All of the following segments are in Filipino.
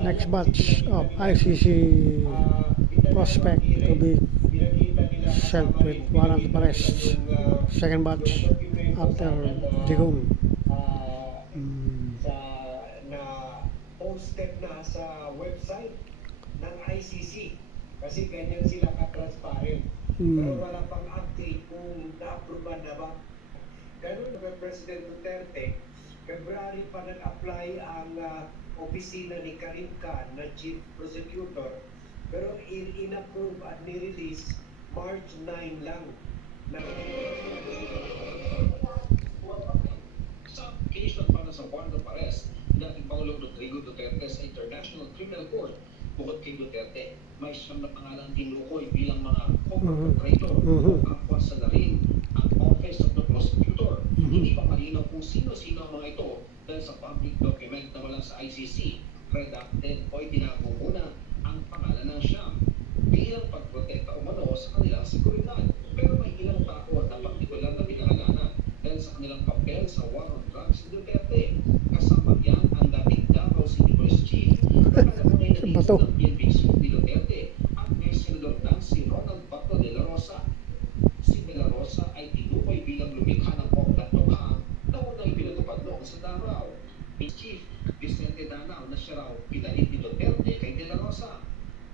Next batch of ICC prospect to be sent with warrant of arrest. Second batch after Digong. Na posted na sa website ng ICC kasi ganyan sila ka-transparent. Pero wala pang update kung na-approvean na ba. Ganun na President Duterte, February pa nag-apply ang opisina ni Karim Khan na Chief Prosecutor, pero in-approve at ni-release March 9 lang. Sa case ng para sa warrant of arrest, dating Pangulong Rodrigo Duterte sa International Criminal Court, bukod kay Duterte, may siyang na pangalang tinukoy bilang mga co-perpetrator o kapwasa na rin ang Office of the Prosecutor. Hindi pa malinaw kung sino-sino ang mga ito dahil sa public document na wala sa ICC, redacted o itinago muna ang pangalan ng siyam bilang pagprotekta umano sa kanilang seguridad. Pero may ilang tao na partikular na pinangalanan dahil sa kanilang papel sa war on drugs ni Duterte. Kasama yan ang dating Davao City Police Chief na kagamunay na lista ng PNP Chief ni Duterte at may Senador Nancy Ronald Bato de la Rosa. Si de la Rosa ay tinukoy bilang lumikha ng pagkatokha na unang pinatupad noon sa Davao. Chief Vicente Danao na siya raw pinalit ni Duterte kay de la Rosa.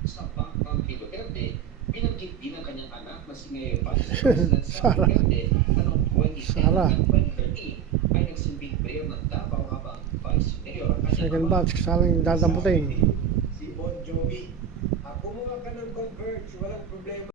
Sa background kay Duterte, binanggit din ang kanyang anak na si Mayor Vice President Sara Duterte na noong 2010 at 2013 ay nagsilbing mayor ng Davao habang Vice Mayor ang kanyang Second batch, kasalang dadamputin. Si Bon Jovi